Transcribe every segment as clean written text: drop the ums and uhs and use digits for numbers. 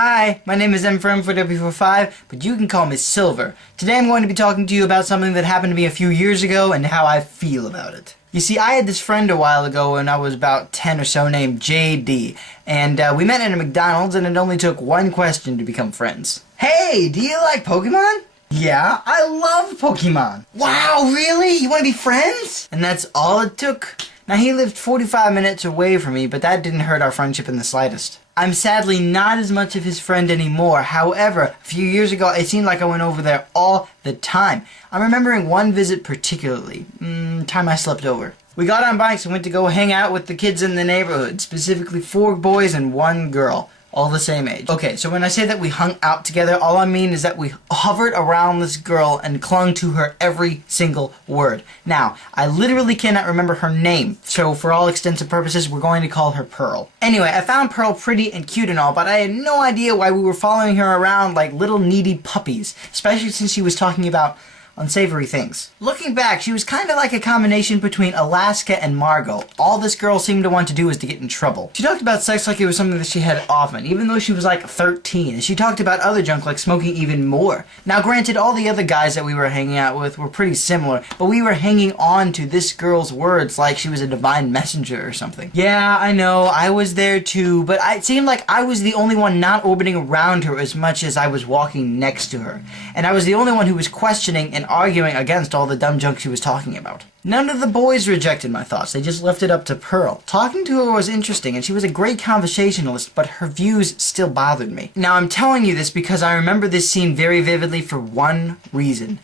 Hi, my name is M4M4W45, but you can call me Silver. Today I'm going to be talking to you about something that happened to me a few years ago and how I feel about it. You see, I had this friend a while ago when I was about 10 or so named JD, and we met at a McDonald's and it only took one question to become friends. Hey, do you like Pokemon? Yeah, I love Pokemon. Wow, really? You want to be friends? And that's all it took. Now, he lived 45 minutes away from me, but that didn't hurt our friendship in the slightest. I'm sadly not as much of his friend anymore. However, a few years ago, it seemed like I went over there all the time. I'm remembering one visit particularly. Time I slept over. We got on bikes and went to go hang out with the kids in the neighborhood, specifically 4 boys and 1 girl. All the same age. Okay, so when I say that we hung out together, all I mean is that we hovered around this girl and clung to her every single word. Now, I literally cannot remember her name, so for all extensive purposes, we're going to call her Pearl. Anyway, I found Pearl pretty and cute and all, but I had no idea why we were following her around like little needy puppies, especially since she was talking about unsavory things. Looking back, she was kind of like a combination between Alaska and Margot. All this girl seemed to want to do was to get in trouble. She talked about sex like it was something that she had often, even though she was like 13, and she talked about other junk like smoking even more. Now granted, all the other guys that we were hanging out with were pretty similar, but we were hanging on to this girl's words like she was a divine messenger or something. Yeah, I know, I was there too, but it seemed like I was the only one not orbiting around her as much as I was walking next to her. And I was the only one who was questioning and arguing against all the dumb junk she was talking about. None of the boys rejected my thoughts, they just left it up to Pearl. Talking to her was interesting and she was a great conversationalist, but her views still bothered me. Now I'm telling you this because I remember this scene very vividly for one reason.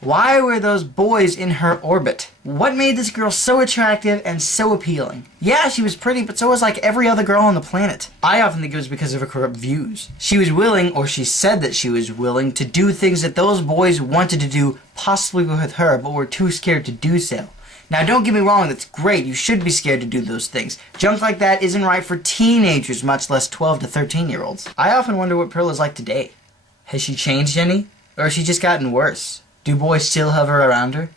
Why were those boys in her orbit? What made this girl so attractive and so appealing? Yeah, she was pretty, but so was like every other girl on the planet. I often think it was because of her corrupt views. She was willing, or she said that she was willing, to do things that those boys wanted to do, possibly with her, but were too scared to do so. Now, don't get me wrong, that's great. You should be scared to do those things. Junk like that isn't right for teenagers, much less 12 to 13-year-olds. I often wonder what Pearl is like today. Has she changed any? Or has she just gotten worse? Do boys still hover around her?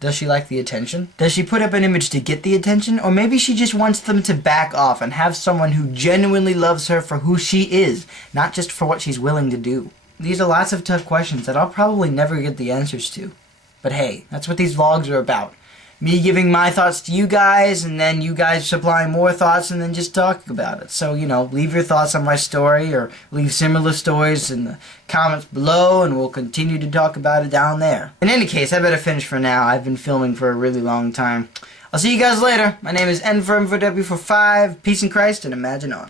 Does she like the attention? Does she put up an image to get the attention? Or maybe she just wants them to back off and have someone who genuinely loves her for who she is, not just for what she's willing to do. These are lots of tough questions that I'll probably never get the answers to. But hey, that's what these vlogs are about. Me giving my thoughts to you guys, and then you guys supplying more thoughts, and then just talking about it. So, you know, leave your thoughts on my story, or leave similar stories in the comments below, and we'll continue to talk about it down there. In any case, I better finish for now. I've been filming for a really long time. I'll see you guys later. My name is N4M4W45. Peace in Christ, and imagine on.